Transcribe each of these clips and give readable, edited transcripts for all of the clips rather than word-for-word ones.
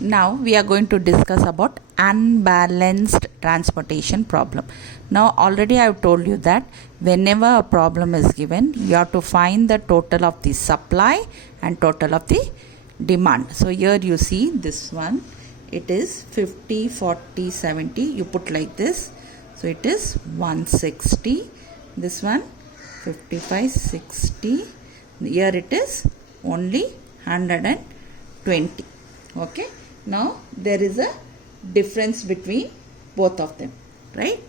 Now we are going to discuss about unbalanced transportation problem. Now already I have told you that whenever a problem is given, you have to find the total of the supply and total of the demand. So here you see this one, it is 50, 40, 70, you put like this. So it is 160, this one 55, 60, here it is only 120. Okay. Now there is a difference between both of them, right?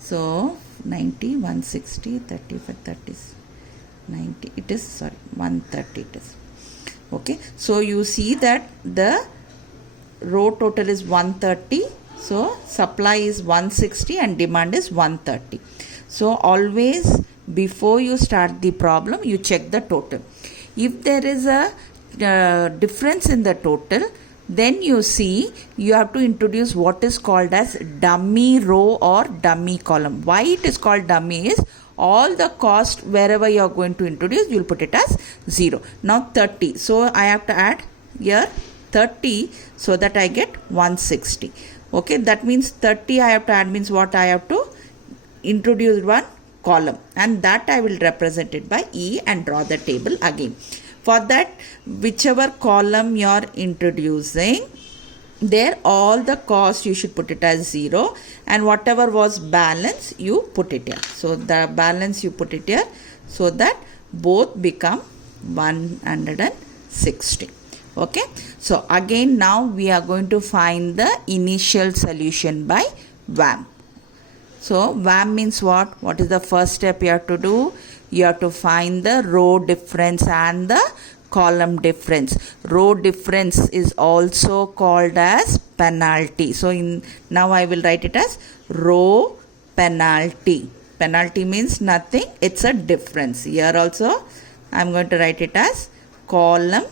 So 90, 160, 35, 30, 90, it is, sorry, 130 it is. Okay. So you see that the row total is 130. So supply is 160 and demand is 130. So always before you start the problem, you check the total. If there is a difference in the total, then you see you have to introduce what is called as dummy row or dummy column. Why it is called dummy is all the cost wherever you are going to introduce, you will put it as 0. Now 30. So I have to add here 30 so that I get 160. Okay, that means 30 I have to add means what? I have to introduce one column, and that I will represent it by E and draw the table again. For that, whichever column you are introducing, there all the cost you should put it as 0, and whatever was balance you put it here. So the balance you put it here so that both become 160. Okay. So again now we are going to find the initial solution by VAM. So VAM means what? What is the first step you have to do? You have to find the row difference and the column difference. Row difference is also called as penalty. So now I will write it as row penalty. Penalty means nothing, it's a difference. Here also I am going to write it as column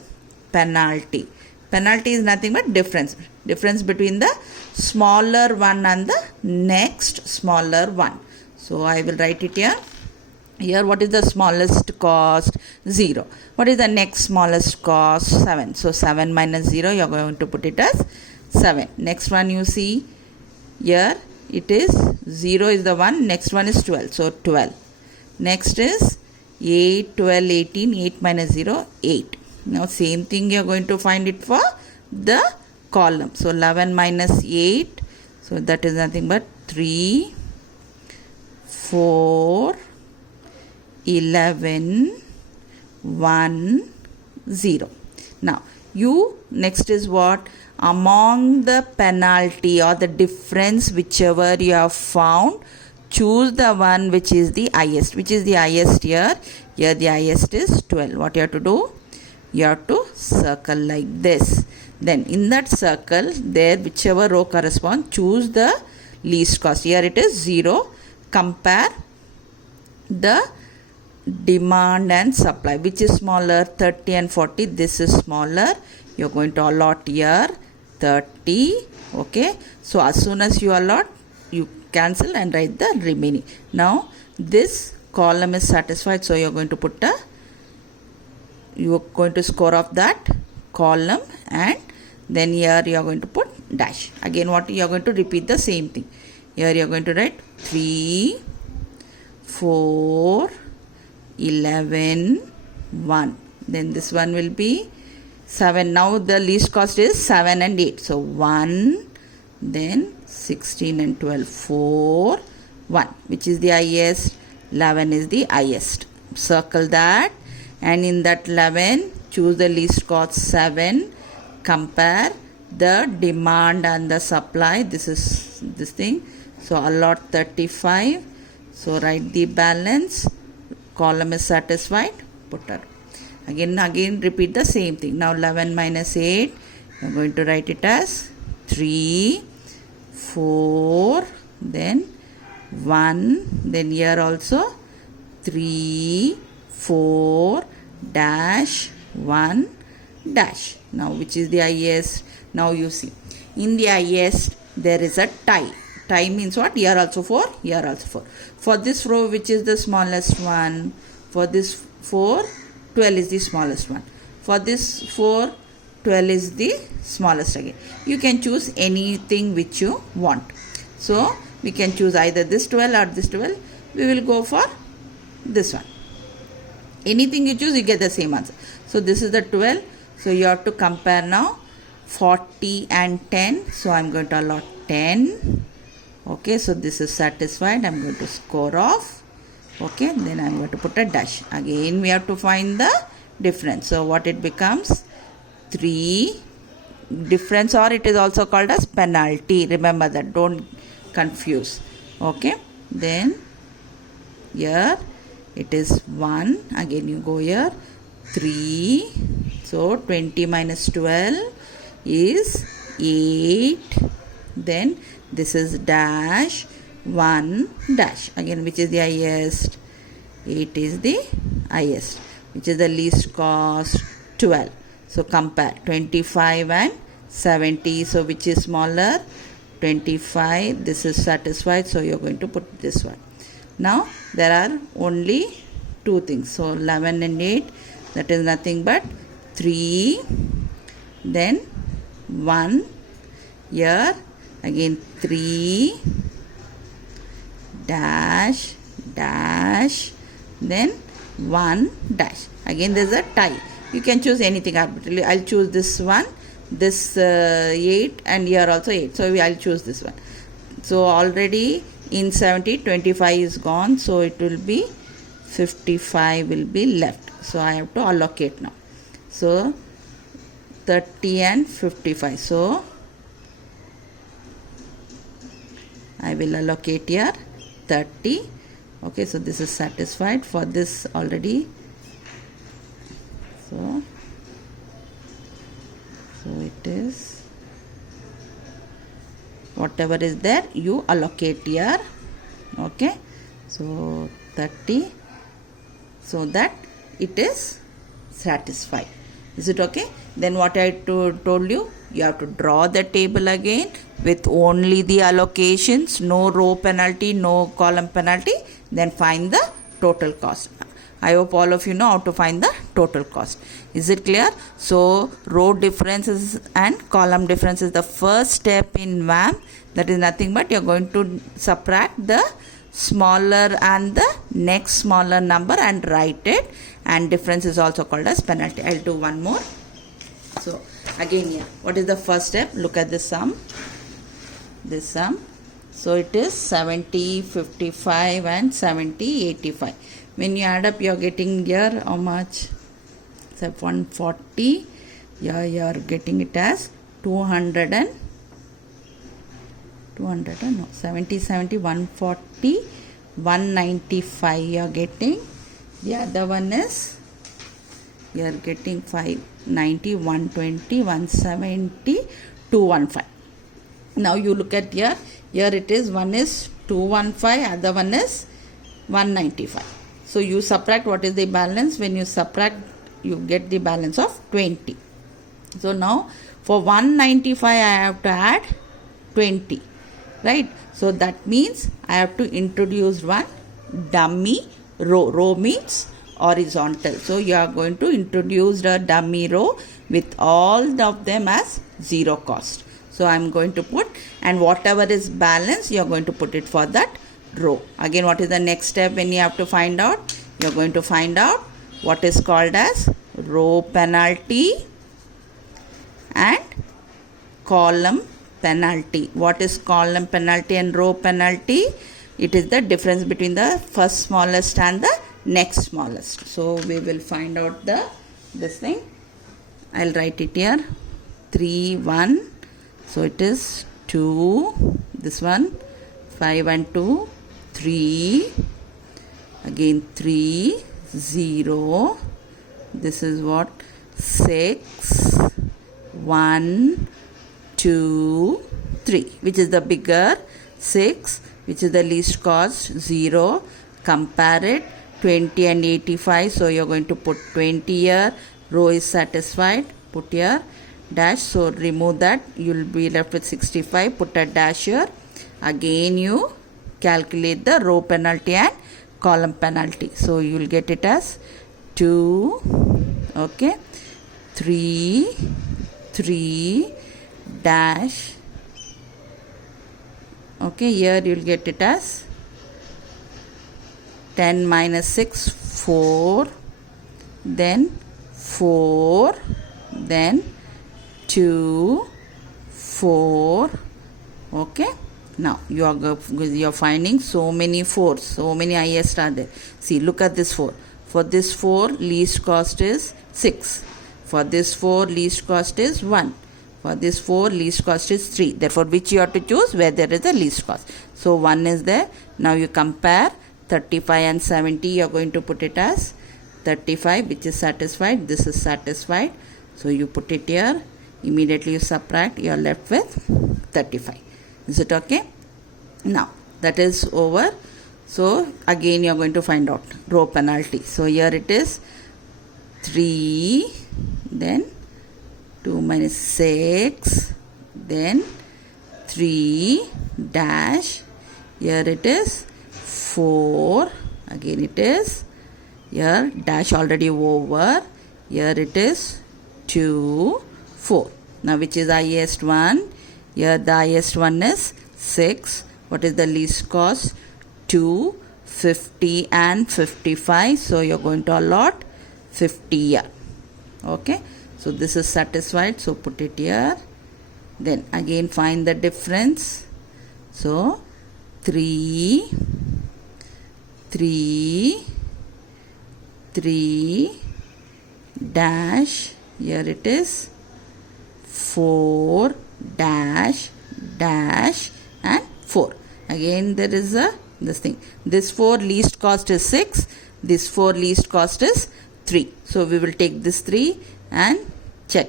penalty. Penalty is nothing but difference. Difference between the smaller one and the next smaller one. So I will write it here. Here what is the smallest cost? 0. What is the next smallest cost? 7. So 7 minus 0 you are going to put it as 7. Next one you see here it is 0 is the one. Next one is 12. So 12. Next is 8, 12, 18. 8 minus 0, 8. Now same thing you are going to find it for the column. So 11 minus 8. So that is nothing but 3, 4, 11, 1, 0. Now you next is what? Among the penalty or the difference whichever you have found, choose the one which is the highest. Which is the highest here? Here the highest is 12. What you have to do? You have to circle like this. Then in that circle there whichever row corresponds, choose the least cost. Here it is 0. Compare the demand and supply. Which is smaller? 30 and 40. This is smaller. You are going to allot here 30. Okay. So as soon as you allot, you cancel and write the remaining. Now this column is satisfied. So you are going to put a, you are going to score off that column, and then here you are going to put dash. Again what you are going to repeat the same thing. Here you are going to write 3, 4, 11, 1. Then this one will be 7. Now the least cost is 7 and 8. So 1, then 16 and 12, 4, 1. Which is the highest? 11 is the highest. Circle that, and in that 11 choose the least cost 7. Compare the demand and the supply. This is this thing. So allot 35. So write the balance. Column is satisfied. Put her. Again repeat the same thing. Now 11 minus 8. You are going to write it as 3, 4, then 1. Then here also 3, 4, dash, 1, dash. Now which is the highest? Now you see in the highest there is a tie. Tie means what? Here also 4, here also 4. For this row, which is the smallest one? For this 4, 12 is the smallest one. For this 4, 12 is the smallest again. You can choose anything which you want. So we can choose either this 12 or this 12. We will go for this one. Anything you choose, you get the same answer. So this is the 12. So you have to compare now 40 and 10. So I'm going to allot 10. Okay, so this is satisfied. I'm going to score off. Okay, then I'm going to put a dash. Again, we have to find the difference. So what it becomes? 3 difference, or it is also called as penalty. Remember that. Don't confuse. Okay, then here it is 1. Again you go here. 3. So 20 minus 12 is 8. Then this is dash 1 dash. Again, which is the highest? 8 is the highest. Which is the least cost? 12. So compare 25 and 70. So which is smaller? 25. This is satisfied. So you're going to put this one. Now there are only 2 things. So 11 and 8. That is nothing but 3. Then 1. Here again 3 dash dash, then 1 dash. Again there is a tie. You can choose anything arbitrarily. I'll choose this one, this 8, and here also 8. So I'll choose this one. So already in 70 25 is gone, so it will be 55 will be left. So I have to allocate now. So 30 and 55. So I will allocate here 30. Okay, so this is satisfied for this already. So it is whatever is there, you allocate here. Okay, so 30, so that it is satisfied. Is it okay? Then what I told you, you have to draw the table again with only the allocations, no row penalty, no column penalty. Then find the total cost. I hope all of you know how to find the total cost. Is it clear? So row differences and column difference is the first step in VAM. That is nothing but you are going to subtract the smaller and the next smaller number and write it, and difference is also called as penalty. I'll do one more. So again here, what is the first step? Look at this sum. This sum. So it is 70, 55 and 70, 85. When you add up, you are getting here how much? So 140. Yeah, you are getting it as 70, 140, 195 you are getting. The other one is you are getting 590, 120, 170, 215. Now you look at here. Here it is, one is 215, other one is 195. So you subtract, what is the balance? When you subtract, you get the balance of 20. So now for 195 I have to add 20. Right? So that means I have to introduce one dummy row. Row means horizontal. So you are going to introduce the dummy row with all of them as 0 cost. So I am going to put, and whatever is balance, you are going to put it for that row. Again, what is the next step when you have to find out? You are going to find out what is called as row penalty and column penalty. What is column penalty and row penalty? It is the difference between the first smallest and the next smallest. So we will find out this thing. I'll write it here. 3, 1. So it is 2. This one 5 and 2, 3. Again 3, 0. This is what? 6, 1, 2, 3. Which is the bigger? 6. Which is the least cost? 0. Compare it. 20 and 85. So you are going to put 20 here. Row is satisfied. Put here dash. So remove that. You will be left with 65. Put a dash here. Again you calculate the row penalty and column penalty. So you will get it as 2. Okay. 3, 3 dash, okay, here you will get it as 10 minus 6, 4, then 4, then 2, 4, okay. Now you are finding so many 4s, so many highest are there. See, look at this 4. For this 4, least cost is 6. For this 4, least cost is 1. For this 4, least cost is 3. Therefore, which you have to choose? Where there is a least cost. So 1 is there. Now you compare 35 and 70. You are going to put it as 35, which is satisfied. This is satisfied. So you put it here. Immediately you subtract. You are left with 35. Is it okay? Now that is over. So again you are going to find out row penalty. So here it is 3, then 2 minus 6, then 3 dash, here it is 4, again it is, here dash already over, here it is 2, 4. Now which is the highest one? Here the highest one is 6. What is the least cost? 2, 50 and 55. So you are going to allot 50 here. Okay. So this is satisfied. So put it here. Then again find the difference. So 3 dash, here it is 4 dash and 4. Again there is this thing. This 4 least cost is 6. This 4 least cost is 3. So we will take this 3 and check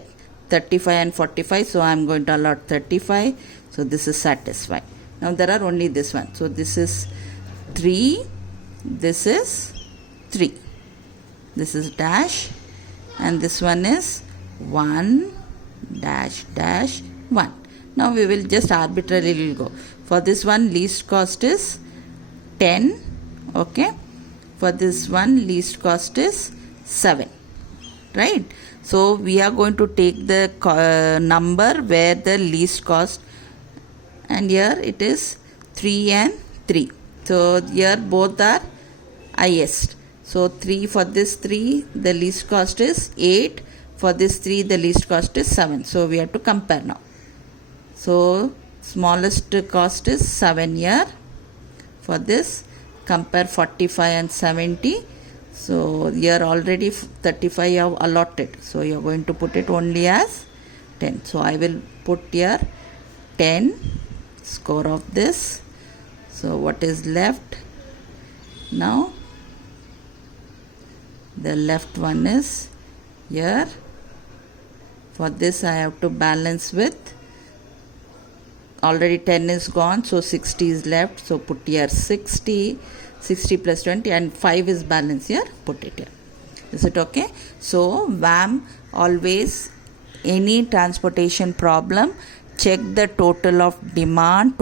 35 and 45. So I am going to allot 35. So this is satisfied. Now there are only this one. So this is 3. This is 3. This is dash. And this one is 1 dash 1. Now we will just arbitrarily go. For this one least cost is 10. Okay. For this one least cost is 7. Right. So we are going to take the number where the least cost, and here it is 3 and 3. So here both are highest. So 3, for this 3 the least cost is 8. For this 3 the least cost is 7. So we have to compare now. So smallest cost is 7 here. For this compare 45 and 70. So here already 35 you have allotted. So you are going to put it only as 10. So I will put here 10 score of this. So what is left? Now the left one is here. For this I have to balance with, already 10 is gone, so 60 is left. So put here 60 plus 20, and 5 is balance here, put it here. Is it okay? So VAM, always any transportation problem, check the total of demand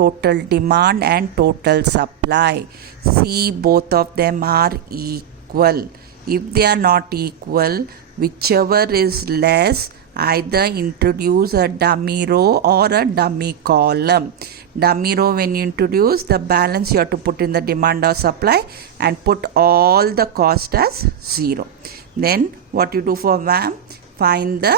and total supply. See, both of them are equal. If they are not equal, whichever is less, either introduce a dummy row or a dummy column. Dummy row, when you introduce the balance, you have to put in the demand or supply and put all the cost as 0. Then what you do for VAM? Find the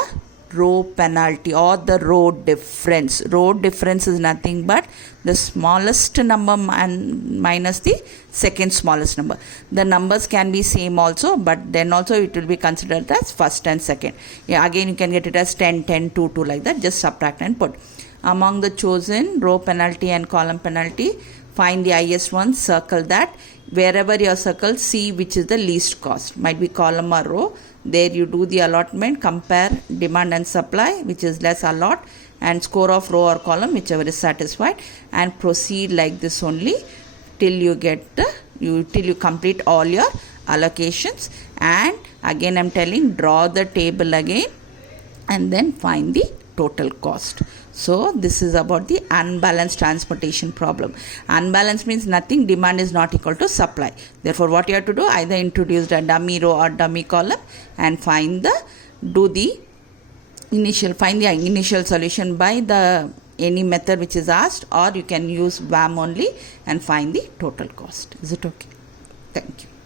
row penalty or the row difference. Row difference is nothing but the smallest number minus the second smallest number. The numbers can be same also, but then also it will be considered as first and second. Yeah, again you can get it as 10, 10, 2, 2 like that. Just subtract and put. Among the chosen row penalty and column penalty, find the highest one, circle that. Wherever you circle, see which is the least cost. Might be column or row. There you do the allotment, compare demand and supply, which is less allot, and score of row or column, whichever is satisfied, and proceed like this only till you get till you complete all your allocations. And again I'm telling, draw the table again and then find the total cost. So this is about the unbalanced transportation problem. Unbalanced means nothing, demand is not equal to supply. Therefore what you have to do, either introduce a dummy row or dummy column and find the, do the find the initial solution by the any method which is asked, or you can use VAM only and find the total cost. Is it okay? Thank you.